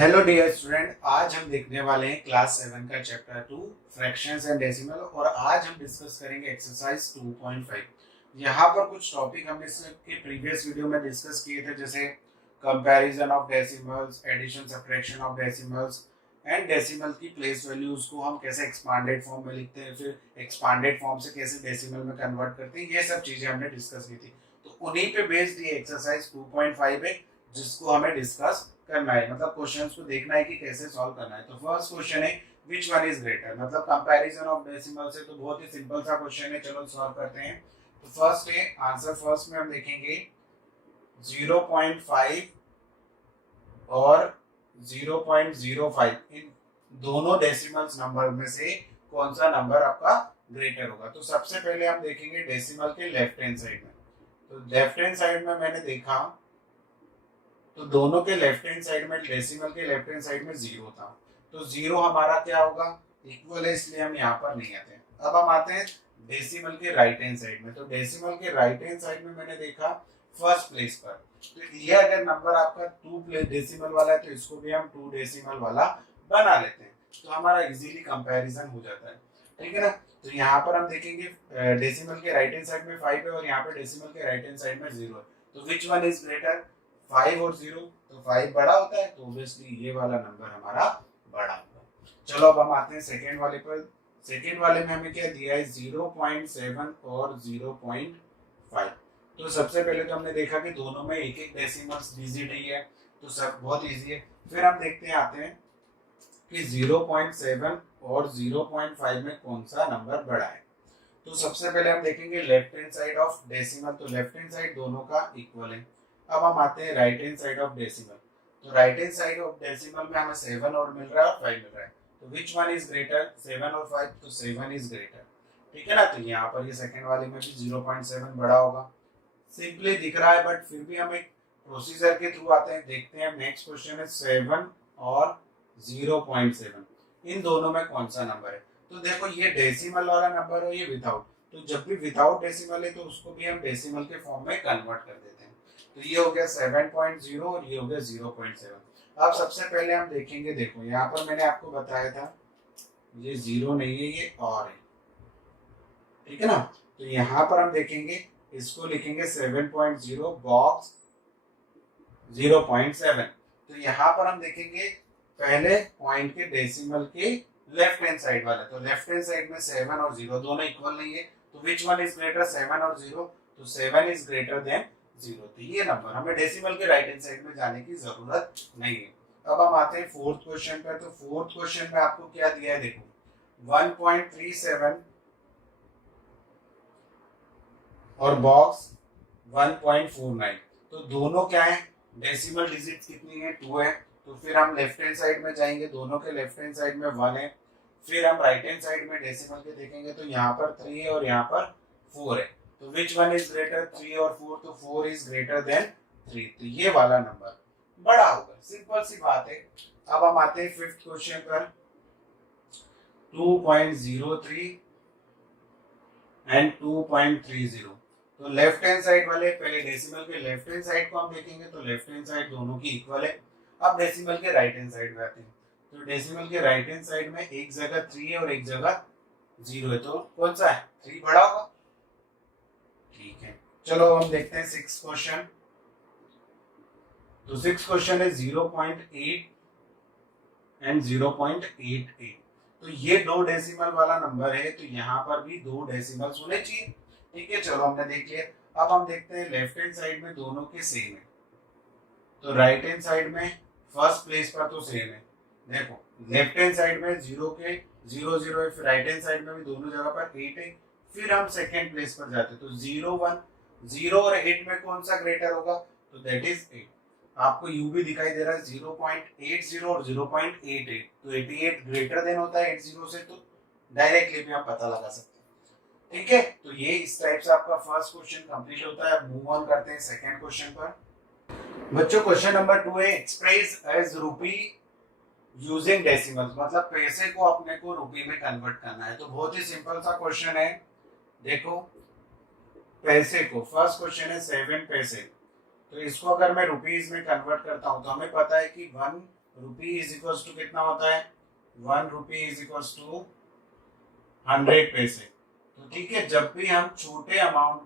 Hello dear student, आज हम देखने वाले हैं क्लास 7 का चैप्टर 2 फ्रैक्शंस एंड डेसिमल। और आज हम डिस्कस करेंगे एक्सरसाइज 2.5। यहाँ पर कुछ टॉपिक हमने इसके प्रीवियस वीडियो में डिस्कस किए थे, जैसे comparison of decimals, addition subtraction of decimals and decimal की प्लेस वैल्यूज को हम कैसे एक्सपांडेड फॉर्म में लिखते हैं, फिर एक्सपांडेड फॉर्म से कैसे डेसिमल में कन्वर्ट करते हैं। ये सब चीजें हमने डिस्कस की थी। तो उन्हीं पे बेस्ड ये एक्सरसाइज 2.5 है जिसको हमें डिस्कस करना है, मतलब क्वेश्चंस को देखना है कि कैसे सॉल्व करना है। तो फर्स्ट क्वेश्चन है विच वन इज ग्रेटर, मतलब कंपैरिजन ऑफ डेसिमल से। तो बहुत ही सिंपल सा क्वेश्चन है, चलो सॉल्व करते हैं। तो फर्स्ट है आंसर, फर्स्ट में हम देखेंगे 0.5 और 0.05, इन दोनों डेसिमल्स नंबर में से कौन सा नंबर आपका ग्रेटर होगा। तो सबसे पहले हम देखेंगे डेसिमल के लेफ्ट हैंड साइड में। तो लेफ्ट हैंड साइड में मैंने देखा तो दोनों के लेफ्ट हैंड साइड में, डेसिमल के लेफ्ट हैंड साइड में 0 था। तो 0 हमारा क्या होगा, इक्वल है, इसलिए हम यहाँ पर नहीं आते। अब हम आते हैं डेसिमल के राइट हैंड साइड में। तो डेसिमल के राइट हैंड साइड में मैंने देखा फर्स्ट प्लेस पर। तो ये अगर नंबर आपका 2 प्लेस डेसिमल वाला है तो इसको भी हम 2 डेसिमल वाला बना लेते हैं, तो हमारा इजीली कंपैरिजन हो जाता है। ठीक है ना। तो यहाँ पर हम देखेंगे डेसिमल के राइट हैंड साइड में 5 है और यहाँ पे डेसिमल के राइट हैंड साइड में 0 है। तो विच वन इज ग्रेटर, 5 और 0। तो 5 बड़ा होता है, तो ऑब्वियसली ये वाला नंबर हमारा बड़ा होगा। चलो अब हम आते हैं सेकेंड वाले पर। सेकेंड वाले में हमें क्या दिया है, 0.7 और 0.5। तो सबसे पहले तो हमने देखा कि दोनों में एक एक डेसिमल्स डिजिट ही है, तो सब बहुत इजी है। फिर हम देखते हैं, आते हैं कि 0.7 और 0.5 में कौन सा नंबर बड़ा है। तो सबसे पहले हम देखेंगे left hand side of decimal. तो लेफ्ट हैंड साइड दोनों का इक्वल है। अब हम आते हैं right hand side of decimal. तो right hand side of decimal में हमें 7 और मिल रहा है और 5 मिल रहा है। तो विच वन इज ग्रेटर, 7 और 5। तो 7 इज ग्रेटर। ठीक है ना। तो यहाँ पर ये सेकंड वाले में भी 0.7 बड़ा होगा, सिंपली दिख रहा है, बट फिर भी हम एक प्रोसीजर के थ्रू आते हैं, देखते हैं। नेक्स्ट क्वेश्चन है 7 और 0.7, इन दोनों में कौन सा नंबर है। तो देखो, ये डेसिमल वाला नंबर हो, ये विदाउट। तो जब भी विदाउट डेसिमल है तो उसको भी हम डेसिमल के फॉर्म में कन्वर्ट कर देते हैं। तो ये हो गया 7.0 और ये हो गया 0.7। अब सबसे पहले हम देखेंगे, देखो यहाँ पर मैंने आपको बताया था ये 0 नहीं है, ये और है। ठीक है ना। तो यहाँ पर हम देखेंगे, इसको लिखेंगे 7.0 बॉक्स 0.7। तो यहाँ पर हम देखेंगे पहले पॉइंट के डेसिमल के लेफ्ट हैंड साइड वाला। तो लेफ्ट हैंड साइड में 7 और 0 दोनों इक्वल नहीं है। तो विच वन इज ग्रेटर, 7 और 0। तो 7 इज ग्रेटर देन 0। तो ये नंबर, हमें डेसिमल के राइट हैंड साइड में जाने की जरूरत नहीं है। अब हम आते हैं फोर्थ क्वेश्चन पर। तो फोर्थ क्वेश्चन में आपको क्या दिया है, देखो 1.37 और बॉक्स 1.49। तो दोनों क्या है, डेसिमल डिजिट कितनी है, 2 है। तो फिर हम लेफ्ट हैंड साइड में जाएंगे, दोनों के लेफ्ट हैंड साइड में 1 है। फिर हम राइट हैंड साइड में डेसिमल के देखेंगे, तो यहाँ पर 3 है और यहाँ पर 4 है। तो विच वन इज ग्रेटर, 3 और 4। तो 4 इज ग्रेटर देन 3। तो ये वाला नंबर बड़ा होगा, सिंपल सी बात है। अब हम आते हैं फिफ्थ क्वेश्चन पर। 2.03 एंड 2.30। तो लेफ्ट हैंड साइड वाले, पहले डेसिमल के लेफ्ट हैंड साइड को हम देखेंगे, तो लेफ्ट हैंड साइड दोनों की इक्वल है। अब डेसिमल के राइट हैंड साइड में आते हैं। तो डेसिमल के राइट हैंड साइड में एक जगह 3 है और एक जगह 0 है। तो कौन सा है, 3 बड़ा होगा। ठीक है, चलो हम देखते हैं सिक्स क्वेश्चन। तो सिक्स क्वेश्चन है 0.8 एंड 0.88। तो ये 2 डेसिमल वाला नंबर है, तो यहाँ पर भी 2 डेसिमल्स होने चाहिए। ठीक है, चलो हमने देख लिया। अब हम देखते हैं लेफ्ट हैंड साइड में दोनों के सेम है। तो राइट हैंड साइड में फर्स्ट प्लेस पर तो सेम है। देखो लेफ्ट हैंड साइड में 0 के 0 0 है, फिर राइट हैंड साइड में भी दोनों जगह पर 8 है। फिर हम सेकेंड प्लेस पर जाते हैं, तो 0 1, 0 और 8 में कौन सा ग्रेटर होगा, तो दैट इज 8। आपको यू भी दिखाई दे रहा है 0.80 और 0.88। तो 88 ग्रेटर देन होता है 80 से, तो डायरेक्टली भी हम पता लगा सकते हैं। ठीक है, तो ये इस टाइप से आपका फर्स्ट क्वेश्चन कंप्लीट होता है। अब मूव ऑन करते हैं सेकंड क्वेश्चन पर। बच्चों क्वेश्चन नंबर 2 है एक्सप्रेस एज रूपी यूजिंग डेसिमल्स, मतलब पैसे को अपने को रुपये में कन्वर्ट करना है। तो बहुत ही सिंपल सा क्वेश्चन है। देखो पैसे को, फर्स्ट क्वेश्चन है 7 पैसे। तो इसको अगर मैं रुपीज में कन्वर्ट करता हूं, तो हमें पता है कि 1 रुपी इज इक्वल टू कितना होता है, 1 रुपी इज इक्वल टू 100 पैसे। तो ठीक है, जब भी हम छोटे अमाउंट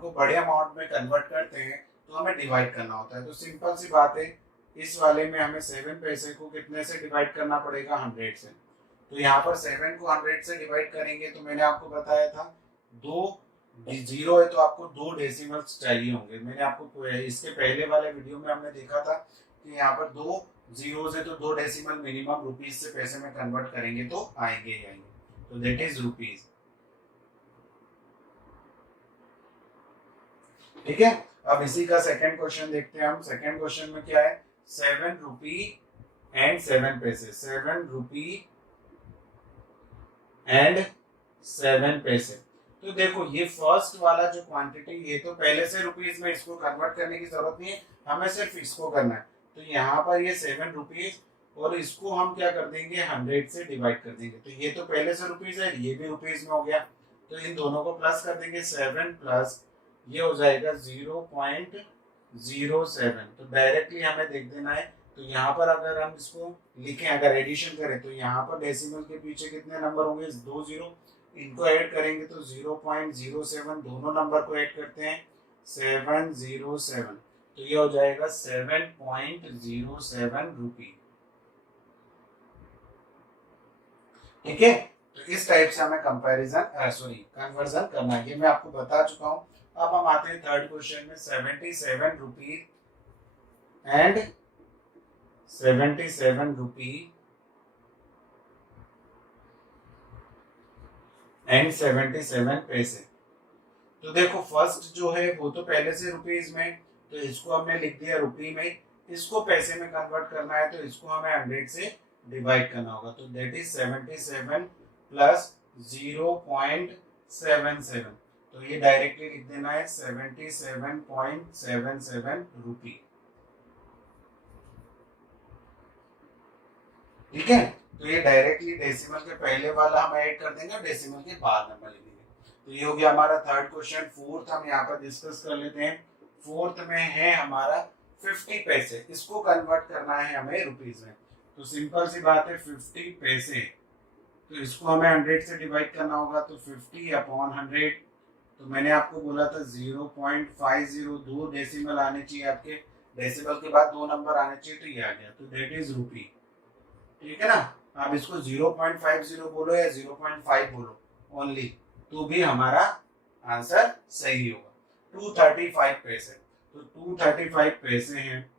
को बड़े अमाउंट में कन्वर्ट करते हैं तो हमें डिवाइड करना होता है। तो सिंपल सी बात है, इस वाले में हमें 7 पैसे को कितने से डिवाइड करना पड़ेगा, 100 से। तो यहाँ पर 7 को 100 से डिवाइड करेंगे तो मैंने आपको बताया था 2 जीरो है तो आपको 2 डेसिमल्स चाहिए होंगे। मैंने आपको इसके पहले वाले वीडियो में हमने देखा था कि यहाँ पर 2 जीरोस है तो 2 डेसिमल मिनिमम रुपीज से पैसे में कन्वर्ट करेंगे तो आएंगे ही आएंगे। तो दैट इज रुपीज। ठीक है, अब इसी का सेकंड क्वेश्चन देखते हैं हम। सेकंड क्वेश्चन में क्या है, 7 रुपी एंड 7 पैसे, 7 रुपी एंड 7 पैसे। तो देखो ये फर्स्ट वाला जो क्वांटिटी, ये तो पहले से रुपीज में, इसको कन्वर्ट करने की जरूरत नहीं है, हमें सिर्फ इसको करना है। तो यहाँ पर ये 7 रुपीज और इसको हम क्या कर देंगे, 100 से डिवाइड कर देंगे। तो ये तो पहले से रुपीज है, ये भी रुपीज में हो गया, तो इन दोनों को प्लस कर देंगे। 7 प्लस ये हो जाएगा 0.07। तो डायरेक्टली हमें देख देना है। तो यहाँ पर अगर हम इसको लिखें, अगर एडिशन करें तो यहाँ पर डेसिमल के पीछे कितने नंबर होंगे, 2 जीरो, इनको ऐड करेंगे तो 0.07, दोनों नंबर को ऐड करते हैं 707। तो ये हो जाएगा 7.07 रुपी। ठीक है, तो इस टाइप से हमें कन्वर्जन करना है, ये मैं आपको बता चुका हूं। अब हम आते हैं थर्ड क्वेश्चन में, 77 रुपी एंड 77 रुपी एंड 77 पैसे। तो देखो फर्स्ट जो है वो तो पहले से रुपीज में, तो इसको हमने लिख दिया रुपी में, इसको पैसे में कन्वर्ट करना है तो इसको हमें 100 से डिवाइड करना होगा। तो दैट इज 77 प्लस 0.77। तो ये डायरेक्टली लिख देना है 77.77 रुपी। ठीक है, तो ये डायरेक्टली डेसिमल के पहले वाला हम ऐड कर देंगे, डेसिमल के बाद नंबर लिखेंगे। तो ये हो गया हमारा थर्ड क्वेश्चन। फोर्थ हम यहाँ पर डिस्कस कर लेते हैं। फोर्थ में है हमारा 50 पैसे, इसको कन्वर्ट करना है हमें रुपीज में। तो सिंपल सी बात है, 50 पैसे, तो इसको हमें 100 से डिवाइड करना होगा। तो 50/100, तो मैंने आपको बोला था 0.50, 2 डेसिमल आने चाहिए आपके, डेसिमल के बाद 2 नंबर आने चाहिए, तो ये आ गया। तो दैट इज रुपी। ठीक है ना, आप इसको 0.50 बोलो या 0.5 बोलो ओनली, तो भी हमारा आंसर सही होगा। 235 पैसे, तो 235 पैसे हैं।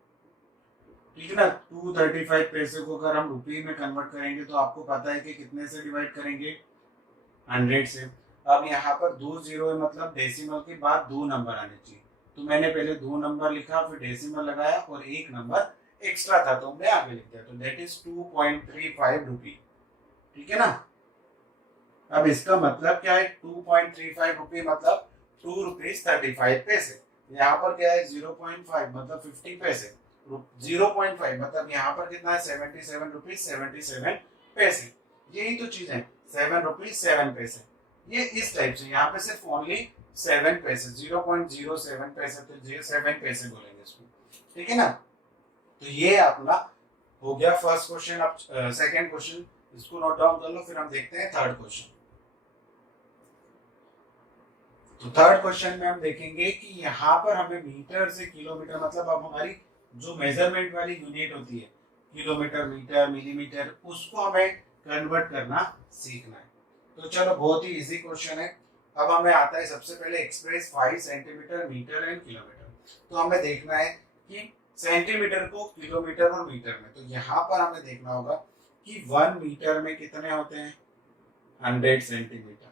ठीक है ना, 235 पैसे को अगर हम रुपये में कन्वर्ट करेंगे तो आपको पता है कि कितने से डिवाइड करेंगे, 100 से। अब यहाँ पर 2 जीरो है, मतलब डेसिमल के बाद 2 नंबर आने चाहिए। तो मैंने पहले 2 नंबर लिखा, फिर डेसिमल लगाया और 1 नंबर एक्स्ट्रा था तो हमने आगे लिख दिया। तो दैट इज 2.35 रुपी। ठीक है ना, अब इसका मतलब क्या है, 2.35 रुपी मतलब 2 रुपीज 35 पैसे। यहाँ पर क्या है 0.5 मतलब 50 पैसे, 0.5 मतलब यहाँ पर कितना है 77 रुपीज 77 पैसे। यही तो चीज है, 7 रुपीज 7 पैसे। ये इस टाइप से, यहाँ पे सिर्फ ओनली 7 पैसे, 0.07 पैसे, तो 7 पैसे बोलेंगे इसको। ठीक है ना, तो ये अपना हो गया फर्स्ट क्वेश्चन। अब सेकंड क्वेश्चन, इसको नोट डाउन कर लो, फिर हम देखते हैं थर्ड क्वेश्चन। तो थर्ड क्वेश्चन में हम देखेंगे कि यहाँ पर हमें मीटर से किलोमीटर, मतलब अब हमारी जो मेजरमेंट वाली यूनिट होती है, किलोमीटर, मीटर, मिलीमीटर, उसको हमें कन्वर्ट करना सीखना है। तो चलो, बहुत ही इजी क्वेश्चन है। अब हमें आता है सबसे पहले express 5 centimetre, metre and kilometre. तो हमें देखना है कि सेंटीमीटर को किलोमीटर और मीटर में, तो यहाँ पर हमें देखना होगा कि 1 मीटर में कितने होते हैं, 100 सेंटीमीटर।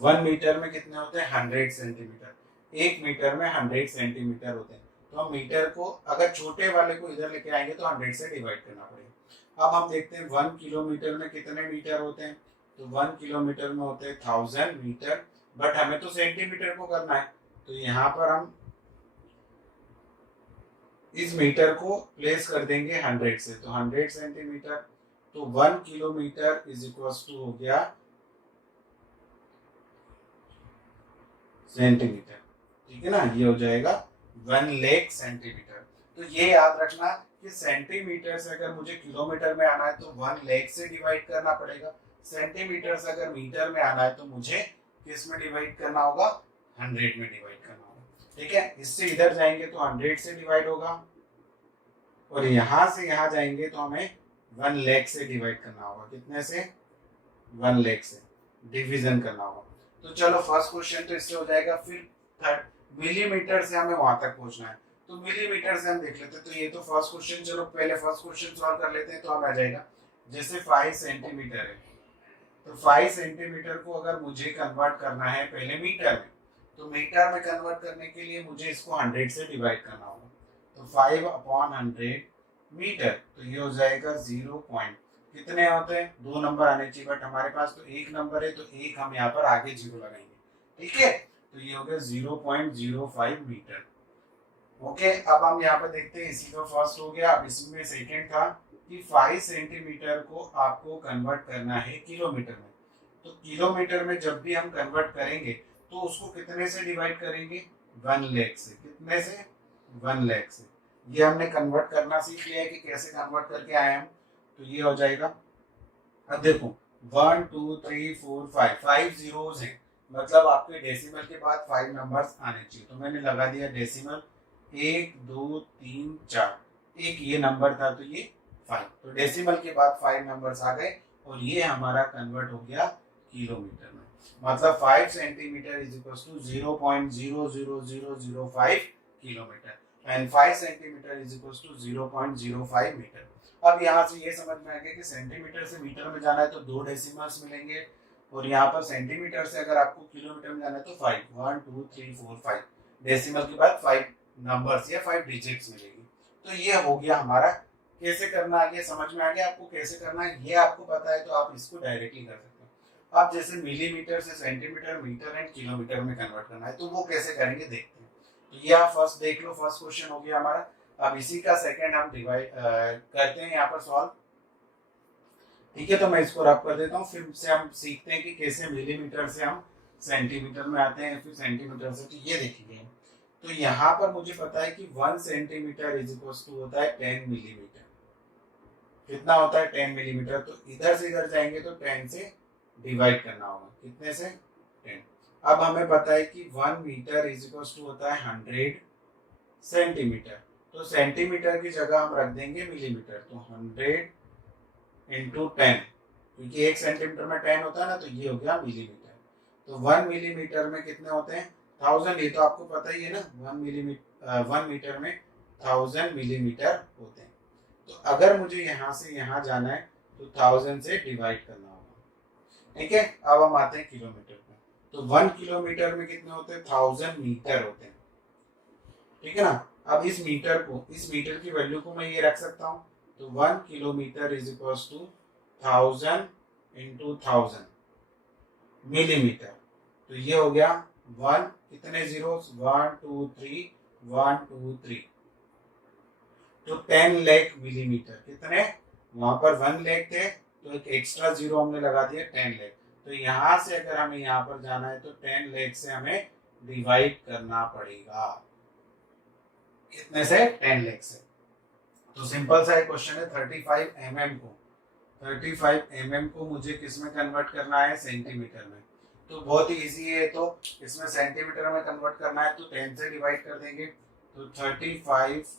1 मीटर में कितने होते हैं, 100 सेंटीमीटर। 1 मीटर में 100 सेंटीमीटर होते हैं। तो हम मीटर को अगर छोटे वाले को इधर लेके आएंगे तो 100 से डिवाइड करना पड़ेगा। अब हम देखते हैं 1 किलोमीटर में कितने मीटर होते हैं। तो 1 किलोमीटर में होते हैं 1000 मीटर, बट हमें तो सेंटीमीटर को करना है। तो यहाँ पर हम इस मीटर को प्लेस कर देंगे 100 से, तो 100 सेंटीमीटर। तो 1 किलोमीटर इज इक्वल टू हो गया सेंटीमीटर। ठीक है ना, ये हो जाएगा 1 लाख सेंटीमीटर। तो ये याद रखना कि सेंटीमीटर से अगर मुझे किलोमीटर में आना है तो 1 लाख से डिवाइड करना पड़ेगा, सेंटीमीटर से अगर मीटर में आना है तो मुझे किस में डिवाइड करना होगा, 100 में डिवाइड करना होगा। ठीक है, इससे इधर जाएंगे तो 100 से डिवाइड होगा और यहां से यहां जाएंगे तो हमें 1 लाख से डिवाइड करना होगा। कितने से, 1 लाख से डिवीजन करना होगा। तो चलो फर्स्ट क्वेश्चन तो इससे हो जाएगा। फिर थर्ड, मिलीमीटर से हमें वहां तक पहुंचना है, तो मिलीमीटर से हम देख लेते हैं। तो ये तो फर्स्ट क्वेश्चन, चलो पहले फर्स्ट क्वेश्चन सॉल्व कर लेते हैं तो हमें आ जाएगा। जैसे 5 सेंटीमीटर है, तो 5 सेंटीमीटर को अगर मुझे कन्वर्ट करना है पहले मीटर में, तो मीटर में कन्वर्ट करने के लिए मुझे इसको 100 से डिवाइड करना होगा। तो 5/100 मीटर, तो ये हो जाएगा 0 पॉइंट, कितने होते हैं, 2 नंबर आने चाहिए, बट हमारे पास तो 1 नंबर है तो एक हम यहाँ पर आगे 0 लगाएंगे। ठीक है, तो ये हो गया 0.05 मीटर। ओके, अब हम यहाँ पे देखते हैं, इसी का फर्स्ट हो गया। अब इसमें सेकेंड था कि 5 सेंटीमीटर को आपको कन्वर्ट करना है किलोमीटर में। तो किलोमीटर में जब भी हम कन्वर्ट करेंगे तो उसको कितने से डिवाइड करेंगे, 1 लाख से। कितने से, 1 लाख से। ये हमने कन्वर्ट करना सीख लिया है कि कैसे कन्वर्ट करके आए हम। तो ये हो जाएगा, अब देखो 1 2 3 4 5, 5 zeros हैं, मतलब आपके डेसिमल के बाद 5 नंबर्स आने चाहिए। तो मैंने लगा दिया डेसिमल 1 2 3 4, एक ये नंबर था तो ये 5, तो डेसिमल के बाद 5 नंबर्स आ गए और ये हमारा कन्वर्ट हो गया किलोमीटर में। मतलब 5 centimetre is equal to 0.00005 kilometre and 5 centimetre is equal to 0.05 metre. अब यहाँ से ये समझ में आ गया कि सेंटीमीटर से मीटर में जाना है तो 2 डेसिमल्स मिलेंगे और यहाँ पर सेंटीमीटर से अगर आपको किलोमीटर में जाना है तो 5, 1 2 3 4 5 डेसिमल के बाद 5 नंबर्स या 5 डिजिट्स मिलेगी। तो ये हो गया हमारा। कैसे करना आगे समझ में आ गया आपको, कैसे करना है ये आपको पता है तो आप इसको डायरेक्टली कर सकते हो। आप जैसे मिलीमीटर से सेंटीमीटर, मीटर एंड किलोमीटर में कन्वर्ट करना है तो वो कैसे करेंगे देखते हैं। तो ये आप फर्स्ट देख लो, फर्स्ट क्वेश्चन हो गया हमारा। अब इसी का सेकंड हम डिवाइड करते हैं यहाँ पर सॉल्व। ठीक है, तो मैं इसको रब कर देता हूँ, फिर से हम सीखते हैं कि कैसे मिलीमीटर से हम सेंटीमीटर में आते हैं, फिर सेंटीमीटर से। तो ये देखिए, तो यहाँ पर मुझे पता है कि 1 सेंटीमीटर इज इक्वल टू होता है 10 मिलीमीटर। कितना होता है, 10 मिलीमीटर। तो इधर से इधर जाएंगे तो 10 से डिवाइड करना होगा। कितने से, 10। अब हमें पता है कि 1 मीटर इज इक्वल टू होता है 100 सेंटीमीटर। तो सेंटीमीटर की जगह हम रख देंगे मिलीमीटर। तो 100 इंटू 10, क्योंकि 1 सेंटीमीटर में 10 होता है ना, तो ये हो गया मिलीमीटर। तो 1 मिलीमीटर में कितने होते हैं, 1000। ये तो आपको पता ही है ना, 1 मीटर में 1000 मिलीमीटर होते हैं। तो अगर मुझे यहाँ से यहाँ जाना है तो 1000 से डिवाइड करना होगा। ठीक है, अब हम आते हैं किलोमीटर पे। तो 1 किलोमीटर में कितने होते हैं, 1000 मीटर होते हैं। ठीक है ना। अब इस मीटर को, इस मीटर की वैल्यू को मैं ये रख सकता हूँ। तो 1 kilometre is equal to 1000 into 1000 millimetre. तो ये हो गया 1, कितने जीरोस, 1 2 3 1 2 3, तो 10 लाख मिलीमीटर। कितने, वहां पर 1 लाख थे तो एक एक्स्ट्रा जीरो हमने लगा दिया, 10 लाख। तो यहाँ से अगर हमें यहाँ पर जाना है तो 10 लाख से हमें डिवाइड करना पड़ेगा। कितने से, 10 लाख से। तो सिंपल सा एक क्वेश्चन है। 35 mm को, 35 mm को मुझे किस में कन्वर्ट करना है, सेंटीमीटर में। तो बहुत ही इजी है, तो इसमें सेंटीमीटर में कन्वर्ट करना है तो 10 से डिवाइड कर देंगे। तो 35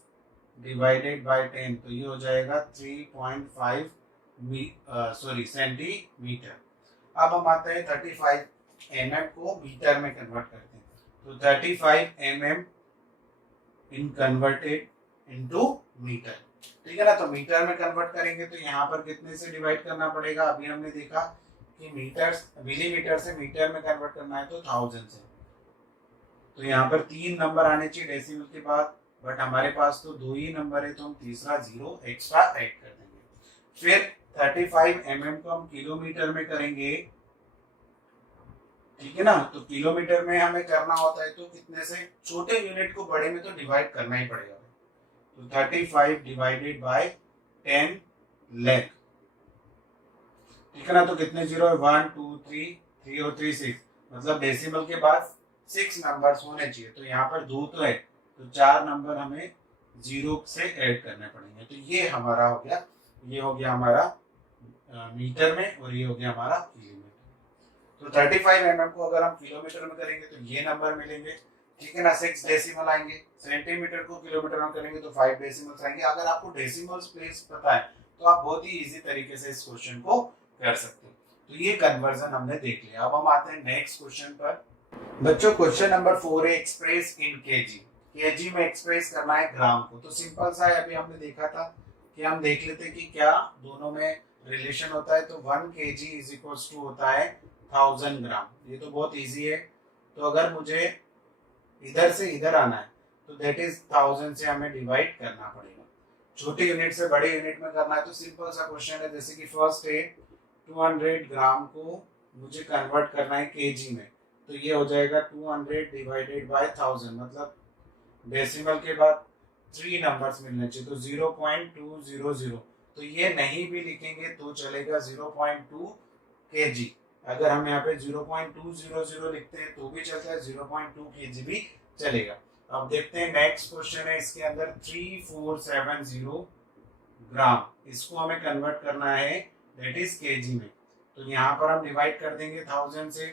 डिवाइडेड बाय 10, तो ये हो जाएगा 3.5 सेंटीमीटर। अब हम आते हैं 35 mm को मीटर में कन्वर्ट करते हैं। तो 35 mm इन कन्वर्टेड इनटू मीटर। ठीक है ना। तो मीटर में कन्वर्ट करेंगे तो यहाँ पर कितने से डिवाइड करना पड़ेगा। अभी हमने देखा कि मीटर, मिलीमीटर से मीटर में कन्वर्ट करना है तो 1000 से। तो यहाँ पर 3 नंबर आने चाहिए डेसिमल के बाद, बट हमारे पास तो 2 ही नंबर है तो हम तीसरा जीरो एक्स्ट्रा ऐड कर देंगे। फिर 35 mm को हम किलोमीटर में करेंगे। ठीक है ना। तो किलोमीटर में हमें करना होता है तो कितने से, छोटे यूनिट को बड़े में तो डिवाइड करना ही पड़ेगा। तो 35 डिवाइडेड बाय 10 लाख। ठीक है ना। तो कितने जीरो है, 1 2 3 और 3 6, मतलब डेसिमल के बाद 6 नंबर्स होने चाहिए। तो यहाँ पर 2 तो है तो 4 नंबर हमें जीरो से ऐड करने पड़ेंगे। तो ये हमारा हो गया, ये हो गया हमारा मीटर में और ये हो गया हमारा किलोमीटर। तो 35 mm को अगर हम किलोमीटर में करेंगे तो ये नंबर मिलेंगे, ठीक है ना। 6 डेसिमल आएंगे। सेंटीमीटर को किलोमीटर में करेंगे तो 5 डेसिमल्स आएंगे। अगर आपको डेसिमल्स प्लेस पता है तो आप बहुत ही इजी तरीके से इस क्वेश्चन को कर सकते हो। तो ये कन्वर्जन हमने देख लिया। अब हम आते हैं नेक्स्ट क्वेश्चन पर। बच्चों क्वेश्चन नंबर 4 है एक्सप्रेस इन केजी। केजी में एक्सप्रेस करना है ग्राम को। तो सिंपल सा है, अभी हमने देखा था कि हम देख लेते हैं कि क्या दोनों में रिलेशन होता है। तो 1 kg इज इक्वल्स टू होता है 1000 ग्राम। ये तो बहुत इजी है। तो अगर मुझे इधर से इधर आना है तो दैट इज 1000 से हमें डिवाइड करना पड़ेगा। छोटे यूनिट से बड़े यूनिट में करना है तो सिंपल सा क्वेश्चन है। जैसे कि फर्स्ट है 200 ग्राम को मुझे कन्वर्ट करना है केजी में। तो ये हो जाएगा 200 डिवाइडेड बाय 1000, मतलब डेसिमल के बाद 3 नंबर्स मिलने चाहिए। तो 0.200। तो ये नहीं भी लिखेंगे तो चलेगा 0.2 kg। अगर हम यहाँ पे 0.200 लिखते हैं तो भी चलता है, 0.2 kg भी चलेगा। अब देखते हैं नेक्स्ट क्वेश्चन है। इसके अंदर 3470 ग्राम, इसको हमें कन्वर्ट करना है दैट इज केजी में। तो यहाँ पर हम डिवाइड कर देंगे 1000 से।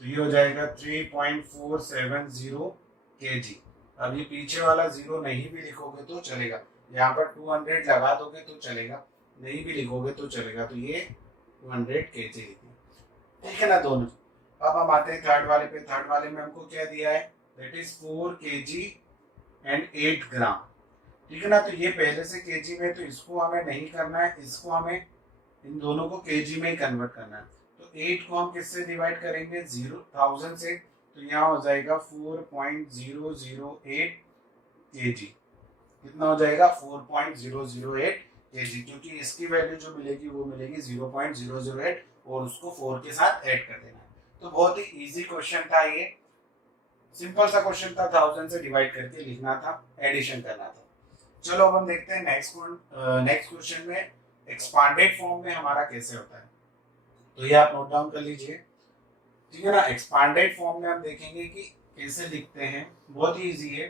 तो ये हो जाएगा 3.470 kg। अब ये पीछे वाला जीरो नहीं भी लिखोगे तो चलेगा, यहाँ पर 200 लगा दोगे तो चलेगा, नहीं भी लिखोगे तो चलेगा। तो ये 200 kg लिखना, ठीक है ना दोनों। अब हम आते हैं थर्ड वाले पे। थर्ड वाले में हमको क्या दिया है, दैट इज 4 kg एंड 8 ग्राम, ठीक है ना। तो ये पहले से केजी में, तो इसको हमें नहीं करना है, इसको हमें इन दोनों को केजी में ही कन्वर्ट करना है। तो 8 को हम किससे डिवाइड करेंगे, 1000 से। तो यहाँ हो जाएगा 4.008 kg। कितना हो जाएगा 4.008 kg, क्योंकि इसकी वैल्यू जो मिलेगी वो मिलेगी 0.008 और उसको 4 के साथ ऐड कर देना है। तो बहुत ही इजी क्वेश्चन था ये, सिंपल सा क्वेश्चन था। 1000 से डिवाइड करके लिखना था, एडिशन करना था। चलो अब हम देखते हैं नेक्स्ट क्वेश्चन में एक्सपांडेड फॉर्म में हमारा कैसे होता है। तो ये आप नोट डाउन कर लीजिए, ठीक है ना। एक्सपांडेड फॉर्म में हम देखेंगे कि कैसे लिखते हैं, बहुत ही इजी है।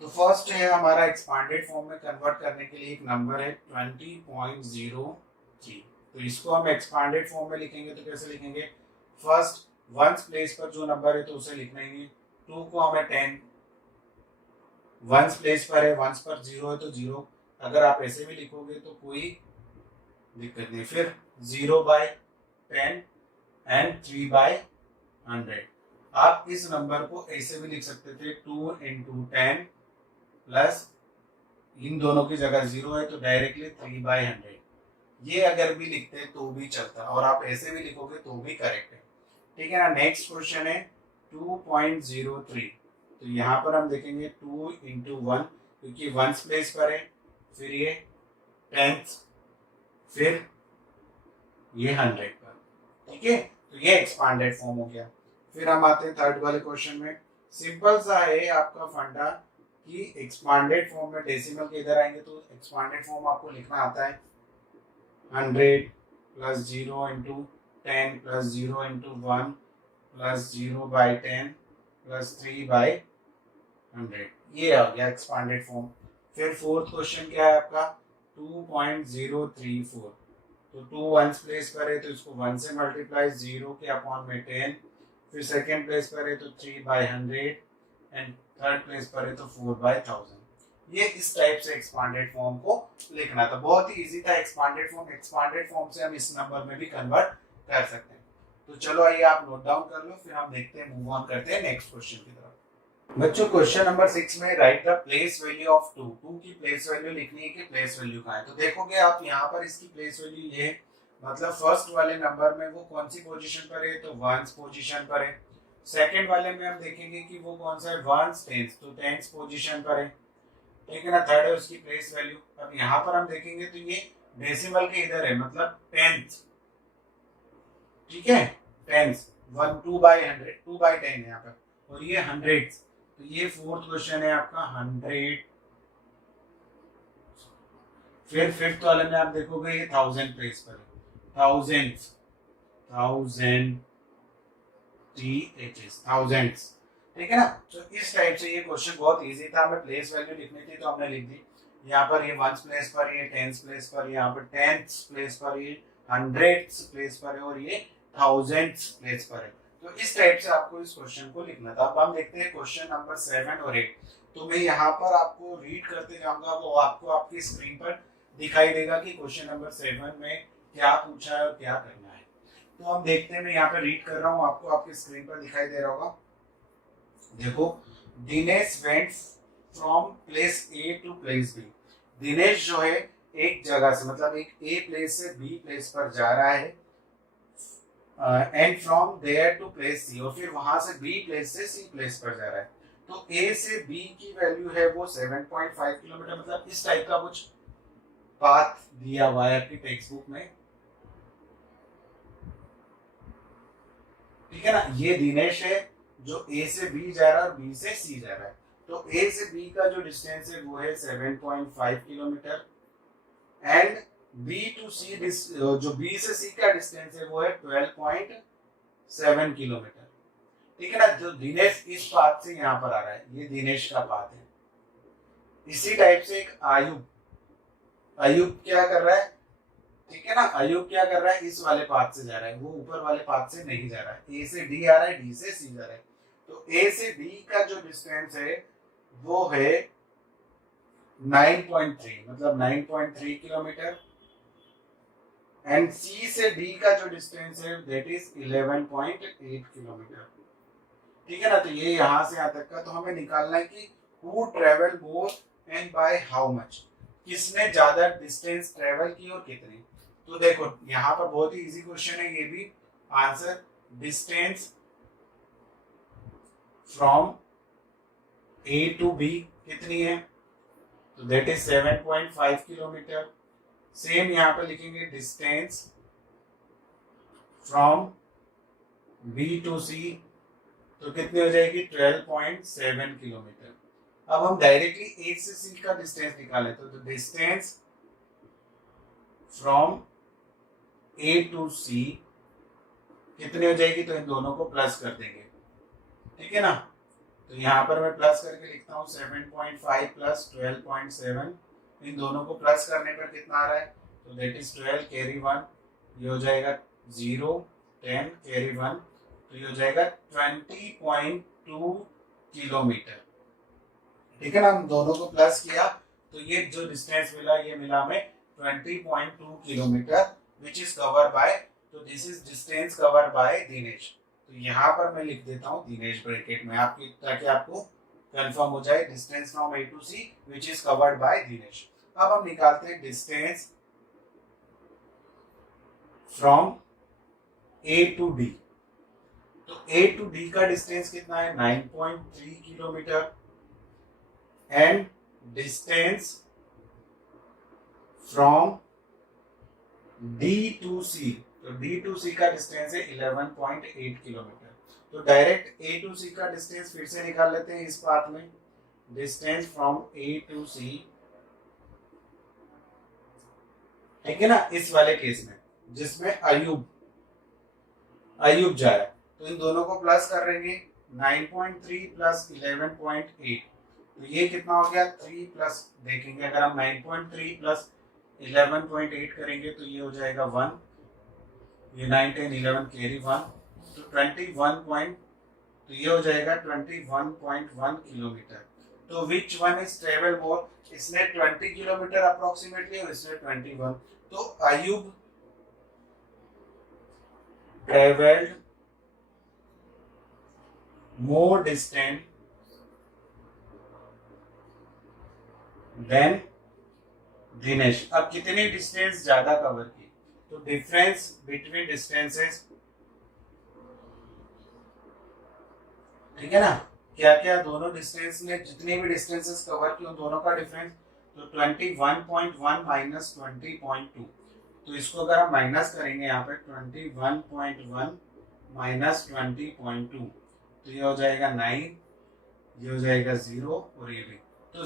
तो फर्स्ट है हमारा एक्सपांडेड फॉर्म में कन्वर्ट करने के लिए एक नंबर है 20.03। तो इसको हम एक्सपांडेड फॉर्म में लिखेंगे तो कैसे लिखेंगे, फर्स्ट वंस प्लेस पर जो नंबर है तो उसे लिखना ही, 2 को हमें 10, वंस प्लेस पर है, वंस पर 0 है तो 0। अगर आप ऐसे भी लिखोगे तो कोई दिक्कत नहीं। फिर 0/10 एंड 3/100। आप इस नंबर को ऐसे भी लिख सकते थे, 2 × 10 प्लस इन दोनों की जगह 0 है तो डायरेक्टली 3/100। ये अगर भी लिखते तो भी चलता, और आप ऐसे भी लिखोगे तो भी करेक्ट है, ठीक है ना। नेक्स्ट क्वेश्चन है 2.03। तो यहाँ पर हम देखेंगे 2 × 1, क्योंकि वंस प्लेस पर है, फिर ये 10th, फिर ये 100 पर, ठीक है। तो ये एक्सपांडेड फॉर्म हो गया। फिर हम आते हैं थर्ड वाले क्वेश्चन में। सिंपल सा है आपका फंडा कि एक्सपांडेड फॉर्म में डेसिमल के इधर आएंगे तो एक्सपांडेड फॉर्म आपको लिखना आता है 100 प्लस 0 × 10 प्लस 0 × 1 प्लस 0/10 प्लस 3/100। ये आ गया एक्सपांडेड फॉर्म। फिर फोर्थ क्वेश्चन क्या है आपका 2.034। तो 2 वंस प्लेस पर है तो इसको 1 से मल्टीप्लाई, 0 के अपॉन में 10, फिर सेकेंड प्लेस पर है तो 3/100 एंड थर्ड प्लेस पर है तो 4/1000। ये इस टाइप से एक्सपांडेड फॉर्म को लिखना था, बहुत ही इजी था एक्सपांडेड फॉर्म। एक्सपांडेड फॉर्म से हम इस नंबर में भी कन्वर्ट कर सकते हैं। तो चलो आइए आप नोट डाउन कर लो, फिर हम देखते हैं, मूव ऑन करते हैं नेक्स्ट क्वेश्चन की तरफ। बच्चों क्वेश्चन नंबर 6 में right the place value of 2। 2 की प्लेस वैल्यू लिखनी है कि प्लेस वैल्यू कहाँ है। तो देखोगे आप यहाँ पर इसकी प्लेस वैल्यू ये है, मतलब फर्स्ट वाले नंबर में वो कौन सी पोजीशन पर है, तो 1st पोजीशन पर है। सेकंड वाले में हम देखेंगे कि वो कौन सा है, 1st 10th, तो 10th पोजीशन पर है, ठीक है ना। थर्ड है उसकी प्लेस वैल्यू। अब यहाँ पर हम देखेंगे तो ये डेसिमल के इधर है, मतलब 10th, ठीक है, 10th 2/100, 2/10 है यहाँ पर, और ये 100th। तो ये फोर्थ क्वेश्चन है आपका 100। फिर फिफ्थ वाले में आप देखोगे ये 1000 प्लेस पर है, 1000th, 1000th, ठीक है ना। तो इस टाइप से ये क्वेश्चन बहुत इजी था, हमें प्लेस वैल्यू लिखनी थी तो हमने लिख दी। यहाँ पर ये 1th प्लेस पर, ये 10th प्लेस पर, यहाँ पर 10th प्लेस पर, ये 100th प्लेस पर है और ये 1000th प्लेस पर है। तो इस टाइप से आपको इस क्वेश्चन को लिखना था। अब हम देखते हैं क्वेश्चन नंबर 7 और 8। तो मैं यहाँ पर आपको रीड करते जाऊंगा, वो आपको आपकी स्क्रीन पर दिखाई देगा कि क्वेश्चन नंबर 7 में क्या पूछा है और क्या करना है। तो हम देखते हैं, मैं यहाँ पे रीड कर रहा हूँ, आपको आपकी स्क्रीन पर दिखाई दे रहा होगा। देखो, Dinesh went from place A to place B. Dinesh जो है एक जगह से, मतलब एक ए प्लेस से बी प्लेस पर जा रहा है, and from there to place C, और फिर वहां से बी प्लेस से सी प्लेस पर जा रहा है। तो ए से बी की वैल्यू है वो 7.5 किलोमीटर, मतलब इस टाइप का कुछ पाथ दिया हुआ है आपकी टेक्स्ट बुक में। ठीक है ना, ये दिनेश है जो ए से बी जा रहा है और बी से सी जा रहा है। तो ए से बी का जो डिस्टेंस है वो है 7.5 किलोमीटर, एंड बी टू सी, जो बी से सी का डिस्टेंस है वो है 12.7 किलोमीटर। ठीक है ना, जो दिनेश इस पाथ से यहाँ पर आ रहा है, ये दिनेश का पाथ है। इसी टाइप से एक आयुब, आयुब क्या कर रहा है, ठीक है ना, आयुब क्या कर रहा है, इस वाले पाथ से जा रहा है, वो ऊपर वाले पाथ से नहीं जा रहा है। ए से डी आ रहा है, डी से सी जा रहा है। तो ए से बी का जो डिस्टेंस है वो है 9.3, मतलब 9.3 किलोमीटर, एंड सी से डी का जो डिस्टेंस है दैट इज 11.8 किलोमीटर। ठीक है ना, तो ये यहाँ से यहाँ तक का। तो हमें निकालना है कि who travel more and by how much, किसने ज्यादा डिस्टेंस ट्रेवल की और कितने। तो देखो यहाँ पर बहुत ही इजी क्वेश्चन है ये भी। Answer, distance from A to B कितनी है, तो दैट इज 7.5 किलोमीटर। सेम यहाँ पे लिखेंगे distance from B to C, तो कितनी हो जाएगी 12.7 किलोमीटर। अब हम डायरेक्टली ए से सी का डिस्टेंस निकालें तो डिस्टेंस फ्रॉम ए टू सी कितनी हो जाएगी, तो इन दोनों को प्लस कर देंगे। ठीक है ना, तो यहाँ पर मैं प्लस करके लिखता हूँ 7.5 प्लस 12.7, इन दोनों को प्लस करने पर कितना आ रहा है, तो दैट इज 12 कैरी 1, ये हो जाएगा 0, 10 कैरी 1, तो ये हो जाएगा 20.2 किलोमीटर। ठीक है ना, हम दोनों को प्लस किया तो ये जो डिस्टेंस मिला ये मिला हमें 20.2 kilometre, which is cover by, तो this is distance cover by Dinesh. तो यहाँ पर मैं लिख देता हूँ दिनेश ब्रैकेट में, आपकी ताकि आपको कंफर्म हो जाए, distance from A to C which is covered by Dinesh. अब हम निकालते हैं distance from A to D. तो ए टू डी का डिस्टेंस कितना है 9.3 kilometre, and distance from D to C, तो डी टू सी का डिस्टेंस है 11.8 किलोमीटर। तो डायरेक्ट ए टू सी का डिस्टेंस फिर से निकाल लेते हैं इस पाथ में। डिस्टेंस फ्रॉम ए टू सी, ठीक है ना, इस वाले केस में जिसमें अयूब जा रहा है, तो इन दोनों को प्लस कर देंगे, 9.3 प्लस 11.8, तो ये कितना हो गया 3 प्लस, देखेंगे अगर हम 9.3 प्लस 11.8 करेंगे तो ये हो जाएगा 1, ये 9 10 11 कैरी 1, तो 21 पॉइंट, तो ये हो जाएगा 21.1 किलोमीटर। तो which one is travel more, इसने 20 किलोमीटर अप्रोक्सीमेटली और इसने 21, तो Ayub travelled more distance than Dinesh. अब कितनी डिस्टेंस ज्यादा कवर की, तो डिफरेंस बिटवीन डिस्टेंसेस, ठीक है ना, क्या क्या दोनों डिस्टेंस ने जितनी भी डिस्टेंसेस कवर की उन दोनों का डिफरेंस, तो 21.1 माइनस 20.2, तो इसको अगर हम माइनस करेंगे यहाँ पे 21.1 माइनस 20.2, तो ये हो जाएगा 9, ये हो जाएगा 0 और ये भी, तो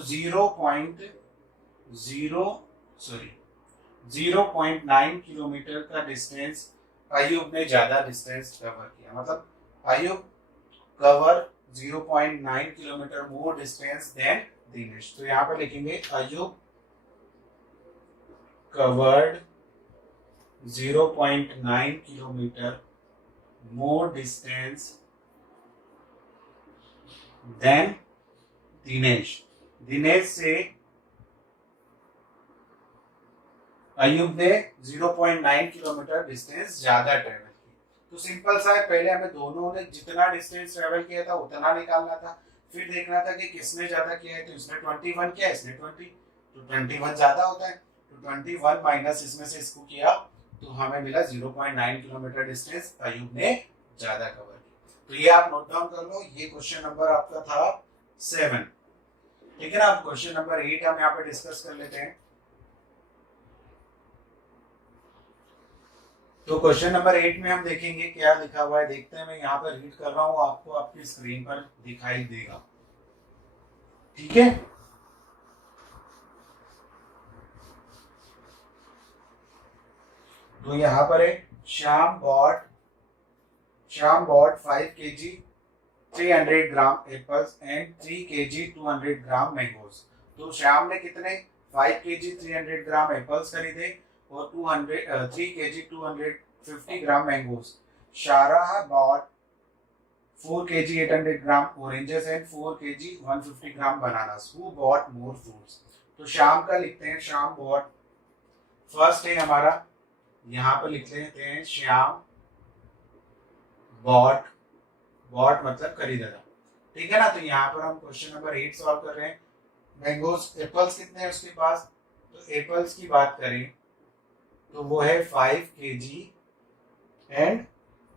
0.9 किलोमीटर का डिस्टेंस अयूब ने ज्यादा डिस्टेंस कवर किया, मतलब Ayub cover 0.9 kilometre more distance than Dinesh. तो यहाँ पर लिखेंगे Ayub covered 0.9 kilometre more distance than Dinesh. Dinesh से अयुब ने 0.9 किलोमीटर डिस्टेंस ज्यादा ट्रेवल की। तो सिंपल सा है, पहले हमें दोनों ने जितना डिस्टेंस ट्रेवल किया था उतना निकालना था, फिर देखना था कि किसने ज्यादा किया है। तो इसने 21 किया, इसने 20, तो 21 ज्यादा होता है, तो 21 माइनस इसमें से इसको किया तो हमें मिला 0.9 किलोमीटर डिस्टेंस अयुब ने ज्यादा कवर किया। तो ये आप नोट डाउन कर लो, ये क्वेश्चन नंबर आपका था 7। ठीक है ना। अब क्वेश्चन नंबर 8 हम यहाँ पे डिस्कस कर लेते हैं। तो क्वेश्चन नंबर 8 में हम देखेंगे क्या लिखा हुआ है। देखते हैं, मैं यहाँ पर रीड कर रहा हूँ, आपको आपकी स्क्रीन पर दिखाई देगा। ठीक है। तो यहाँ पर है Shyam bought 5 kg 300 gram apples and 3 kg 200 gram mangoes. तो श्याम ने कितने 5 kg 300 ग्राम एप्पल्स खरीदे और 3 kg 250 gram mangoes. Sarah bought 4 kg 800 gram oranges and 4 kg 150 gram bananas. Who bought more fruits. तो श्याम का लिखते हैं, श्याम बॉट, फर्स्ट है हमारा, यहाँ पर लिख लेते हैं श्याम बॉट मतलब खरीदा था। ठीक है ना। तो यहाँ पर हम क्वेश्चन नंबर 8 सॉल्व कर रहे हैं। मैंगोज एप्पल्स कितने हैं उसके पास, तो एप्पल्स की बात करें तो वो है 5 kg एंड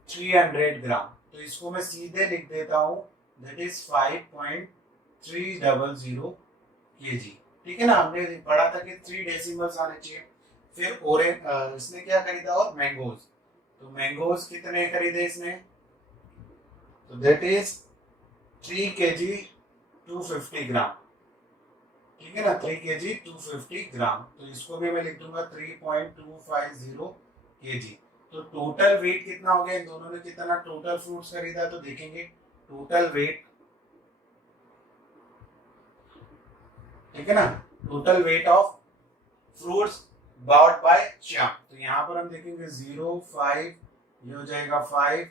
300 ग्राम। तो इसको मैं सीधे लिख देता हूँ, दैट इज 5.300 kg। ठीक है ना। हमने पढ़ा था कि 3 डेसिमल्स आने चाहिए। फिर इसने क्या खरीदा, और मैंगोज। तो मैंगोज कितने खरीदे इसने, तो दैट इज 3 kg 250 ग्राम। ठीक है ना, 3 kg 250 ग्राम। तो इसको भी मैं लिख दूंगा 3.250 kg। तो टोटल वेट कितना हो गया, इन दोनों ने कितना टोटल फ्रूट्स खरीदा, तो देखेंगे टोटल वेट। ठीक है ना, total weight of fruits bought by Shyam. तो यहाँ पर हम देखेंगे 0, 5, ये हो जाएगा 5,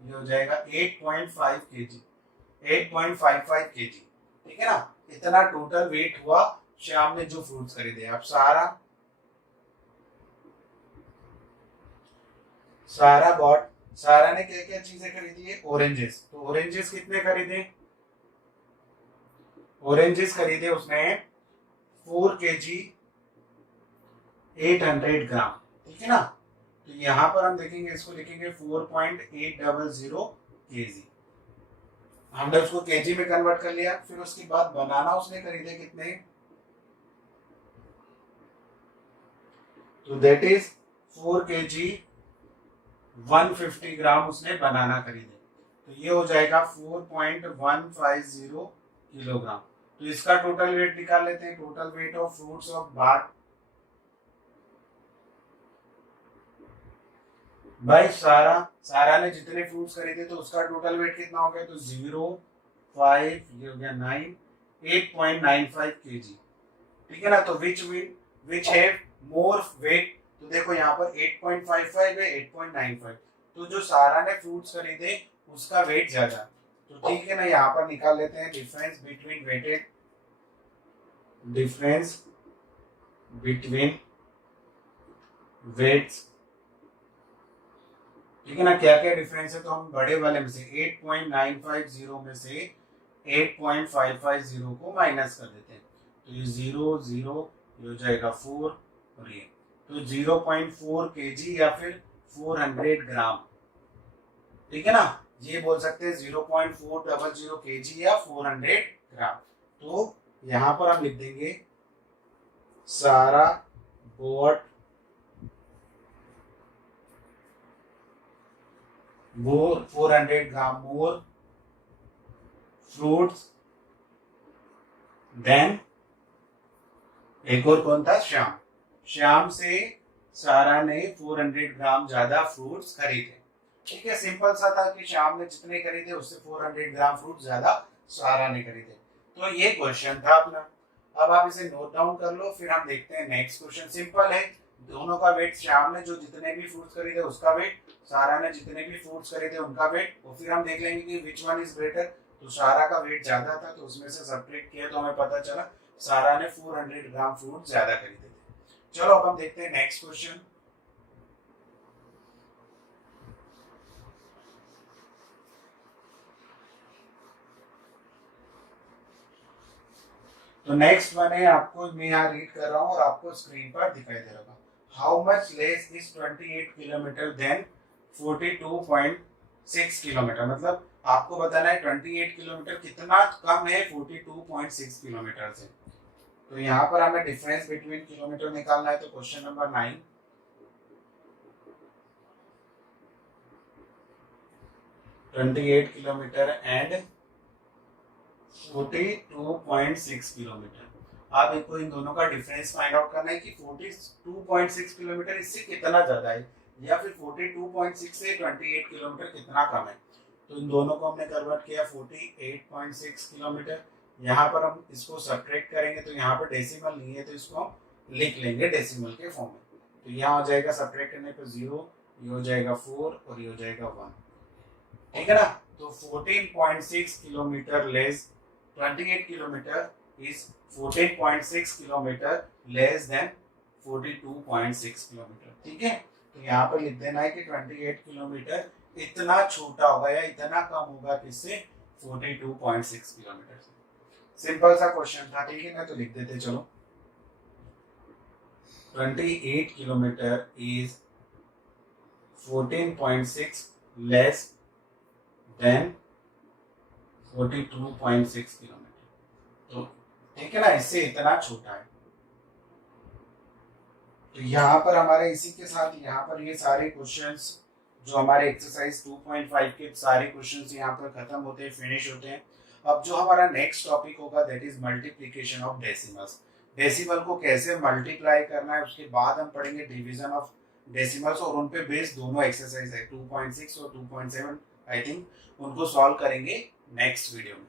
ये हो जाएगा 8.5 kg, 8.55 kg। ठीक है ना, इतना टोटल वेट हुआ श्याम ने जो फ्रूट्स खरीदे। अब सारा ने क्या क्या चीजें खरीदी है, ऑरेंजेस। तो ऑरेंजेस कितने खरीदे, ऑरेंजेस खरीदे उसने 4 kg 800 ग्राम। ठीक है ना। तो यहां पर हम देखेंगे, इसको लिखेंगे 4.800 kg। हमने उसको केजी में कन्वर्ट कर लिया। फिर उसके बाद बनाना उसने खरीदे कितने, तो दैट इज 4 kg 150 ग्राम उसने बनाना खरीदे। तो ये हो जाएगा 4.150 किलोग्राम। तो इसका टोटल वेट निकाल लेते हैं, total weight of fruits of बाट भाई सारा ने जितने फ्रूट्स खरीदे तो उसका टोटल वेट कितना हो गया, तो 0, 5, ये हो गया 9, 8.95 kg। ठीक है ना। तो विच हैव मोर वेट, तो देखो यहाँ पर 8.55 है, 8.95। तो जो सारा ने फ्रूट्स खरीदे उसका वेट ज्यादा। तो ठीक है ना, यहाँ पर निकाल लेते हैं डिफरेंस बिटवीन वेट्स। ठीक है ना, क्या क्या डिफरेंस है, तो हम बड़े वाले में से 8.950 में से 8.550 को माइनस कर देते हैं। तो ये 0, 0, ये हो जाएगा 4 और ये, तो 0.4 kg या फिर 400 ग्राम। ठीक है ना, ये बोल सकते हैं 0.400 kg या 400 ग्राम। तो यहाँ पर हम लिख देंगे सारा बॉट more 400 ग्राम more fruits then, एक और कौन था, श्याम से सारा ने 400 ग्राम ज्यादा फ्रूट्स खरीदे। ठीक है, सिंपल सा था कि श्याम ने जितने खरीदे उससे 400 ग्राम फ्रूट ज्यादा सारा ने खरीदे। तो ये क्वेश्चन था अपना। अब आप इसे नोट डाउन कर लो, फिर हम देखते हैं नेक्स्ट क्वेश्चन। सिंपल है, दोनों का वेट, श्याम ने जो जितने भी फ्रूट्स खरीदे उसका वेट, सारा ने जितने भी फ्रूट्स खरीदे उनका वेट, और फिर हम देख लेंगे कि विच वन इज ग्रेटर। तो सारा का वेट ज्यादा था तो उसमें से सब्ट्रैक्ट किया तो हमें पता चला सारा ने 400 ग्राम फ्रूट ज्यादा खरीदे थे। चलो अब हम देखते हैं नेक्स्ट क्वेश्चन। तो नेक्स्ट वन है, आपको मैं यहाँ रीड कर रहा हूँ और आपको स्क्रीन पर दिखाई दे रहा। How much less is 28 kilometre than 42.6 kilometre. मतलब आपको बताना है 28 किलोमीटर कितना कम है 42.6 किलोमीटर से। तो यहाँ पर हमें डिफरेंस बिटवीन किलोमीटर निकालना है। तो question number 9, 28 kilometre and 42.6 kilometre. आप इनको इन दोनों का डिफरेंस फाइंड आउट करना है कि 42.6 किलोमीटर इससे कितना ज्यादा है या फिर 42.6 से 28 किलोमीटर कितना कम है। तो इन दोनों को हमने कन्वर्ट किया 48.6 किलोमीटर। यहाँ पर हम इसको सब्ट्रैक्ट करेंगे तो यहाँ पर डेसिमल नहीं है तो इसको हम लिख लेंगे डेसिमल के फॉर्म में। तो यहाँ हो जाएगा सब्ट्रैक्ट करने पर 0, ये हो जाएगा 4 और ये हो जाएगा 1। ठीक है ना। तो 14.6 kilometre less 28 kilometre is 14.6 kilometre less than 42.6 kilometre. ठीक है, तो यहाँ पर लिख देना है कि 28 किलोमीटर इतना छोटा होगा या इतना कम होगा किससे, 42.6 किलोमीटर से। सिंपल सा क्वेश्चन था, ठीक है ना। तो लिख देते चलो, 28 kilometre is 14.6 less than 42.6 kilometre. तो ठीक है ना, इससे इतना छोटा है। तो यहाँ पर हमारे इसी के साथ यहाँ पर ये सारे क्वेश्चंस जो हमारे एक्सरसाइज 2.5 के सारे क्वेश्चंस यहाँ पर खत्म होते हैं, फिनिश होते हैं। अब जो हमारा नेक्स्ट टॉपिक होगा that is multiplication of decimals. Decimal को कैसे मल्टीप्लाई करना है उसके बाद हम पढ़ेंगे डिवीजन ऑफ डेसिमल्स, और उन पे बेस्ड दोनों एक्सरसाइज है 2.6 और 2.7 आई थिंक, उनको सॉल्व करेंगे नेक्स्ट वीडियो में।